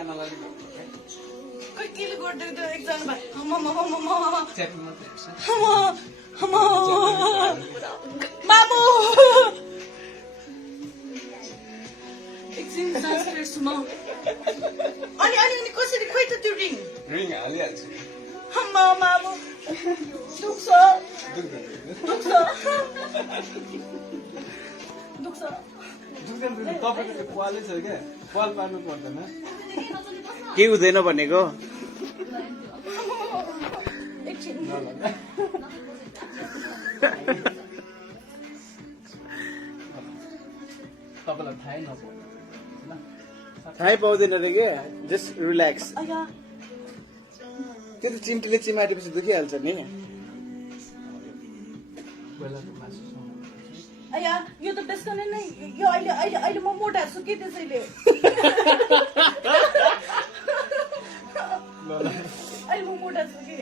Kau kill gordo itu exam ba? Mama. Mamu. Exam transfer semua. Ani कसरी खोइ त त्यो रिङ हालिहाल्छु मामु दुख्छ दुख्दैन तपाईँको त्यो पालै छ क्या पाल पार्नु पर्दैन के हुँदैन भनेको एकछिन तपाईँलाई थाहै नपाउनु थाहै पाउँदैन रे के जस्ट रिल्याक्स अया के त चिम्टीले चिमाटेपछि दुखिहाल्छ नि बेलाको मासु अया यो त बेसकने नै यो अहिले म मोटा छु के त्यसैले अहिले म मोटा छु के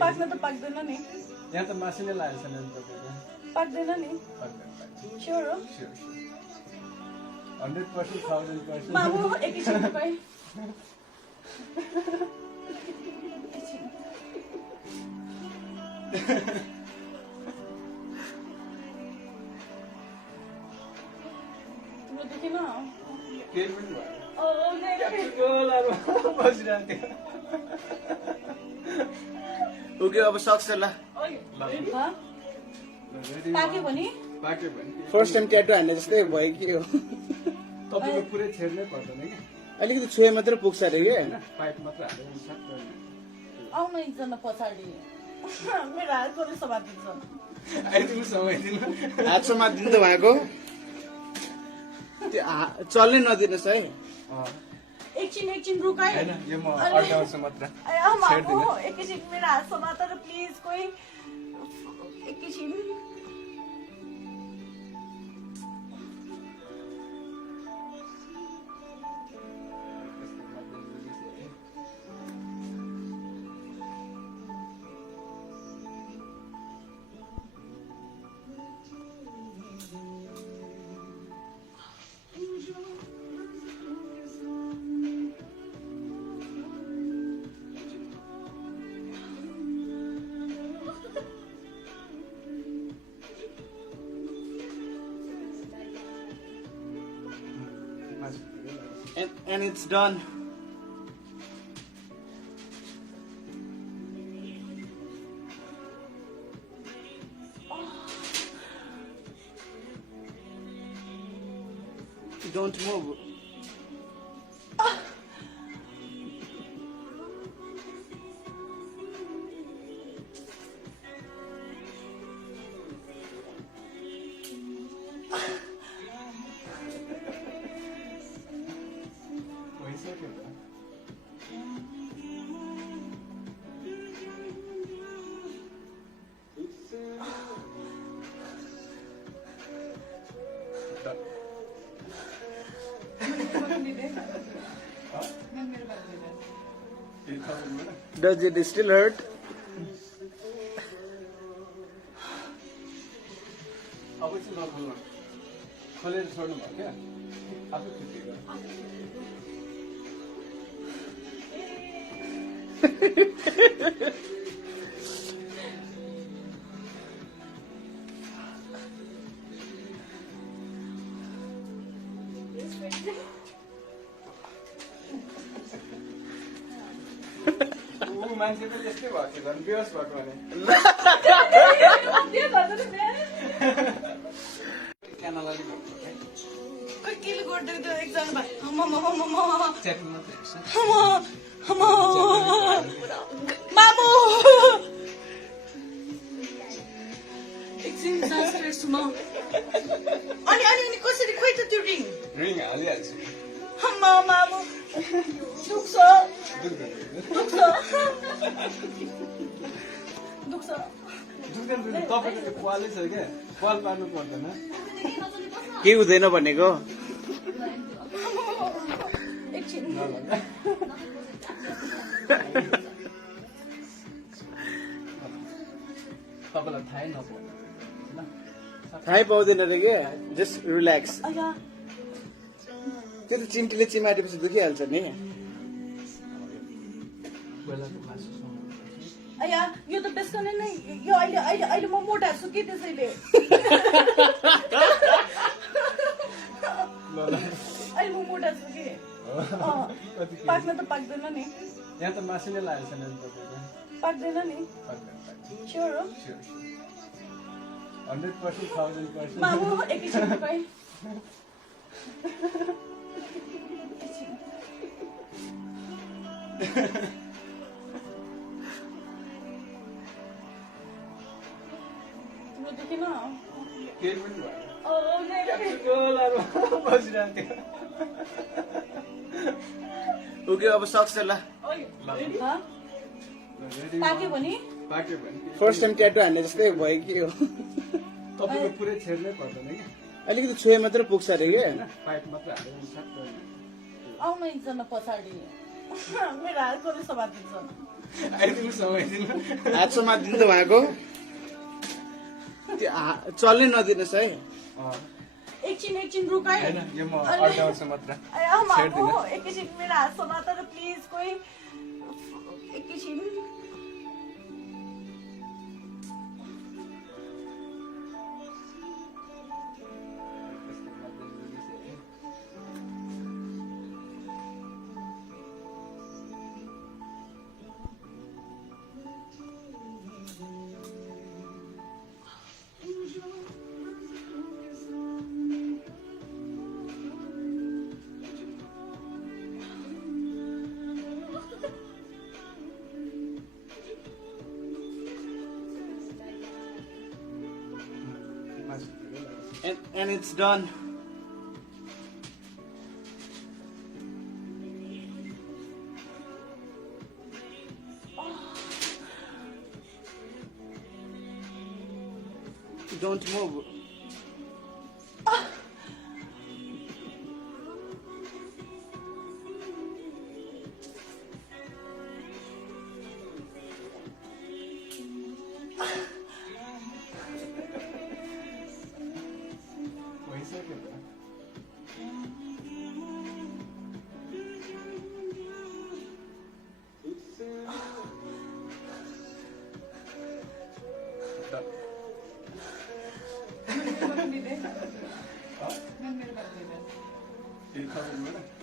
पाक्न त पाक्दैन नि यहाँ त मासु नै लागेको छैन तपाईँको पाक्दैन नि स्योर हो 100% 1000% मामु एकैछिन तपाईँ तिम्रो देखेन केही पनि भयो ओके अब सक्छ ल पाक्यो भने फर्स्ट टाइम ट्याटु हान्ने जस्तै भयो कि हो तपाईँको पुरै छेड्नै पर्दैन कि अलिकति छुए मात्र पुग्छ अरे के पाइप मात्र हालेर सक्दैन आउन एकजना पछाडि मेरो हात कसले समातिन्छ आइदिनु समय दिनु हात समातिदिनु त उहाँको त्यो चल्नै नदिनुहोस् है एकछिन रुकाइ होइन यो म अड्काउँछु मात्र एकैछिन मेरो हात समातेर प्लिज कोही एकैछिन and it's done. Don't move. Does it still hurt? अब चाहिँ नखोल्नु खोलेर छोड्नु भयो क्या आफै खुट्टी मान्छे पनि यस्तै भएको थियो झन् बेहोस भएको भने क्यानलाले गर्नु कोही किल गर्दै त्यो एकजना भाइ मामु एकछिन ट्रान्सफर सुमा अनि कसरी खोइ त त्यो रिङ हालिहाल्छु मामु दुख्छ दुख्दैन तपाईँको त्यो पालै छ क्या पाल पार्नु पर्दैन के हुँदैन भनेको एकछिन तपाईँलाई थाहै नपाउनु थाहै पाउँदैन रे के जस्ट रिल्याक्स अया त्यो त चिम्टीले चिमाटेपछि दुखिहाल्छ नि। कोइलाको मासुसँग अया यो त बेसकनै नै यो अहिले अहिले अहिले म मोटा छु कि त्यसैले अहिले म मोटा छु कि पाक्न त पाक्दैन नि। यहाँ त मासु नै लागेको छैन नि तपाईँको। पाक्दैन नि। स्योर हो 100% 1000%। मामु एकैछिन तपाईँ तिम्रो देखेन केही पनि भएन। बसिरहेको थियो। ओके अब सक्छ ल। पाक्यो भने पाक्यो भने फर्स्ट टाइम ट्याटु हान्ने जस्तै भयो कि हो। तपाईँको पुरै छेड्नै पर्दैन कि अलिकति छुए मात्र पुग्छ अरे कि। पाइप मात्रै हालेर सक्दैन। आउनु एकजना पछाडि मेरो हात कसले समातिन्छ आइदिनु समाइदिनु। हात समातिदिनु त उहाँको त्यो चल्नै नदिनुहोस् है। एकछिन एकछिन रुकाइ होइन यो म अड्काउँछु मात्र। एकैछिन मेरो हात समातेर प्लिज कोही एकैछिन। And it's done. Don't move.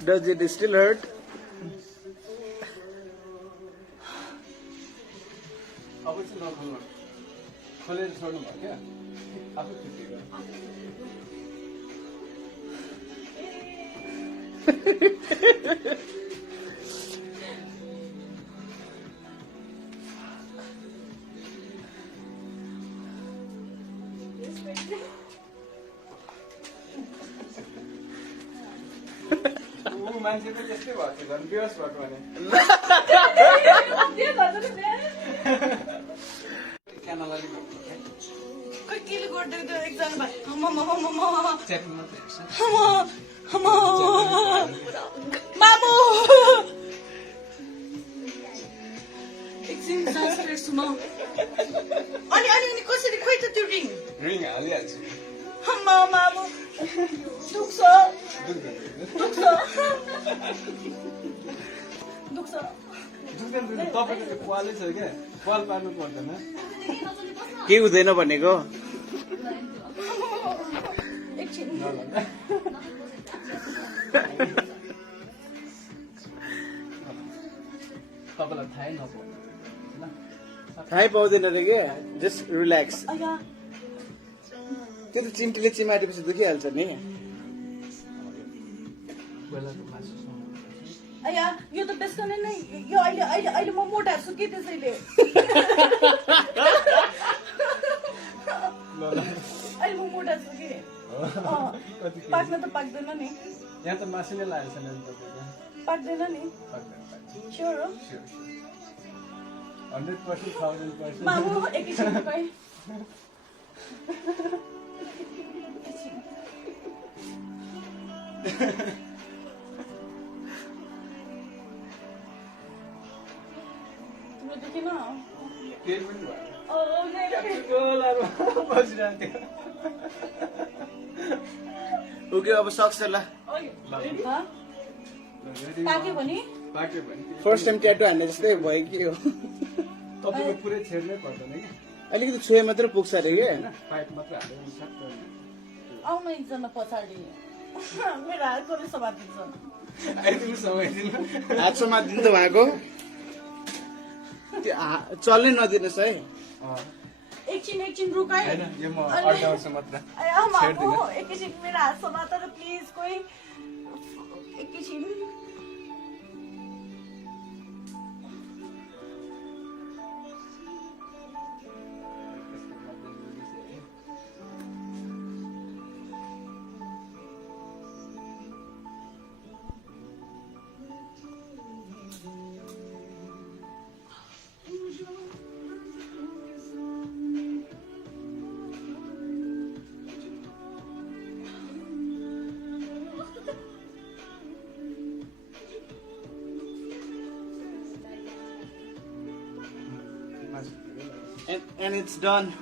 Does it still hurt? अब चाहिँ नखोल्नु। खोलेर छोड्नु भयो क्या आफै छुट्टियो। मान्छे पनि त्यस्तै भएको थियो झन् बेहोस भएको भने क्यानलाले खोइ केले गरिदिएको त्यो एकजना भाइ च्याटिङ मात्रै हेर्छ। मामु एकछिन सास फेर्छु म। अनि अनि अनि कसरी खोइ त त्यो रिङ रिङ हालिहाल्छु। मामु दुख्छ दुख्छ दुख्छ। तपाईँको त्यो पालै छ क्या पाल पार्नु पर्दैन। के हुँदैन भनेको? एकछिन तपाईँलाई थाहै नपाउ थाहै पाउँदैन अरे के। Just relax. अया त्यो त चिम्टीले चिमाटेपछि दुखिहाल्छ नि। कोइलाको मासुसँग अया यो त बेसकनै नै यो अहिले अहिले अहिले म मोटा छु कि त्यसैले अहिले म मोटा छु कि पाक्न त पाक्दैन नि। यहाँ त मासु नै लागेको छैन नि तपाईँको। पाक्दैन नि। स्योर हो 100% 1000%। मामु एकैछिन तपाईँ तिम्रो देखेन केही पनि भएन। बसिरहेको थियो। ओके अब सक्छ ल। हाँ पाक्यो भने पाक्यो भने फर्स्ट टाइम ट्याटु हान्ने जस्तै भयो कि हो तपाईँको पुरै छेड्नै पर्दैन कि अलिकति छुए मात्रै पुग्छ अरे कि होइन पाइप मात्रै हालेर सक्छ आउनु एकजना पछाडि मेरो हातले समातिन्छ आइदिनु समय दिनु हात समातिदिनु त उहाँको त्यो चल्नै नदिनुहोस् है एकछिन रुकाइ होइन यो म अड्काउँछु मात्र छेड्दिनँ एकैछिन मेरो हात समातेर प्लिज कोही एकैछिन and it's done.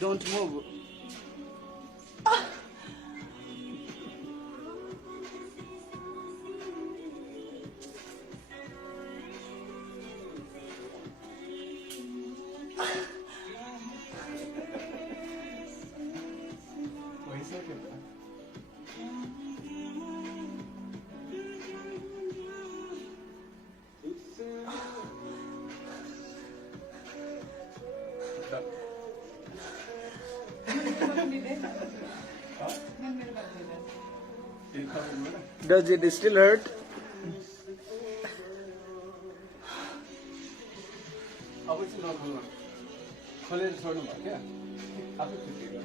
Don't move. भइसक्यो त Does it still hurt? अब चाहिँ नखोल्नु खोलेर छोड्नु भयो क्या आफै छुट्टियो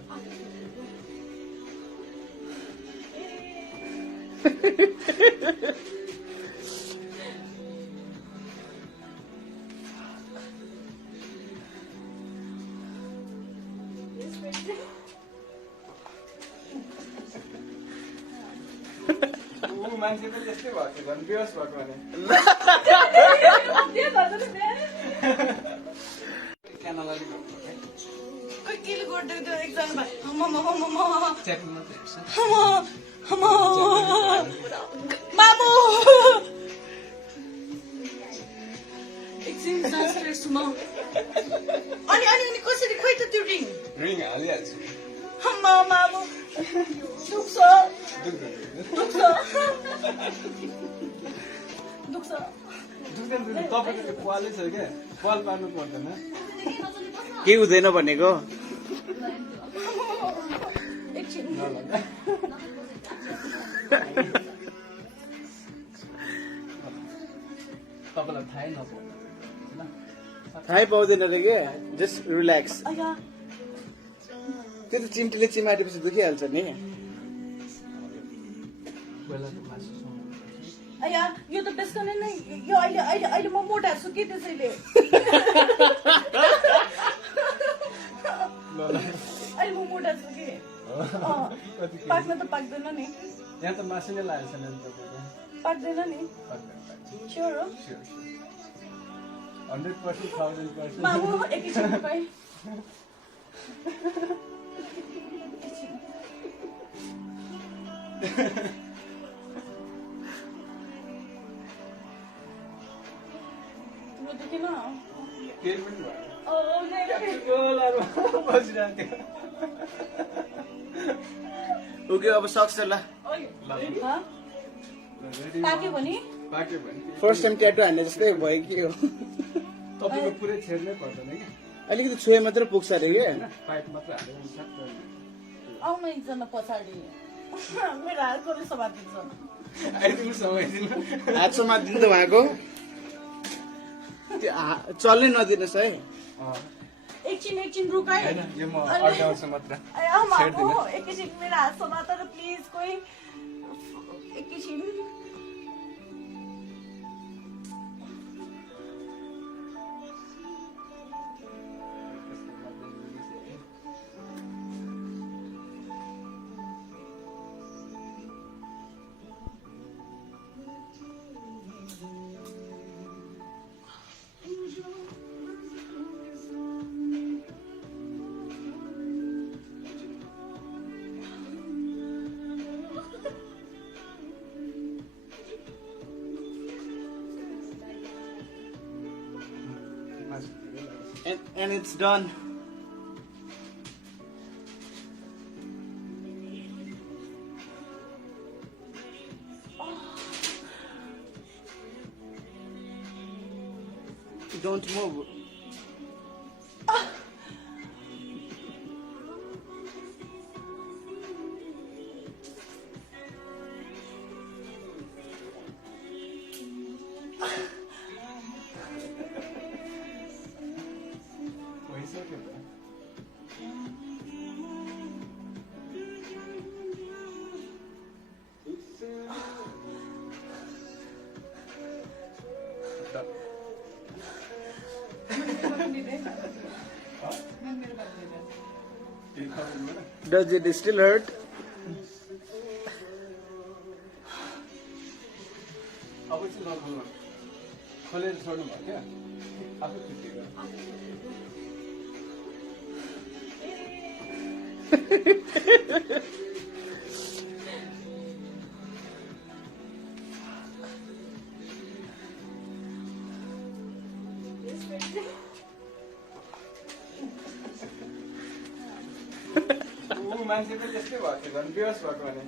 मान्छे त त्यस्तै भएको झन् बेहोस भएको भने क्यानलाई खोइ केले गरिदिएको त्यो एकजना च्यापिङ मात्रै हेर्छ मामु एकछिन सास फेर्छु म अनि कसरी खोइ त त्यो रिङ रिङ हालिहाल्छु मामु दुख्छ दुख्दैन तपाईँको त्यो पालै छ क्या पाल पार्नु पर्दैन के हुँदैन भनेको एकछिन तपाईँलाई थाहै नपाउनु थाहै पाउँदैन रे के जस्ट रिल्याक्स अया त्यो त चिम्टीले चिमाटेपछि दुखिहाल्छ नि बेलाको मासु अया यो त बेसकने नै यो अहिले अहिले अहिले म मोटा छु कि त्यसैले अहिले म मोटा छु कि पाक्न त पाक्दैन नि यहाँ त मासु नै लागेको छैन नि तपाईँको पाक्दैन नि स्योर हो 100% 1000% मामु एकैछिन रुकाइ तिम्रो दुखेन केही पनि भयो ओके अब सक्छ ल पाक्यो भने पाक्यो भने फर्स्ट टाइम ट्याटु हान्ने जस्तै भयो कि हो तपाईँको पुरै छेड्नै पर्दैन कि अलिकति छुए मात्रै पुग्छ अरे कि होइन पाइप मात्रै हालेर सक्छ आउनु एकजना पछाडि मेरो हातले समातिन्छ आइदिनु समय दिनु हात समातिदिनु त उहाँको त्यो चल्नै नदिनुहोस् है एकछिन रुकाइ होइन यो म अड्काउँछु मात्र छेड्दिनँ एकैछिन मेरो हात समातेर प्लिज कोही एकैछिन And it's done. Don't move. भइसक्यो त। Does it still hurt? अब चाहिँ नखोल्नु, खोलेर छोड्नु भयो क्या, आफै फिटिएको। मान्छे पनि त्यस्तै भएको थियो झन् बेहोस भएको भने।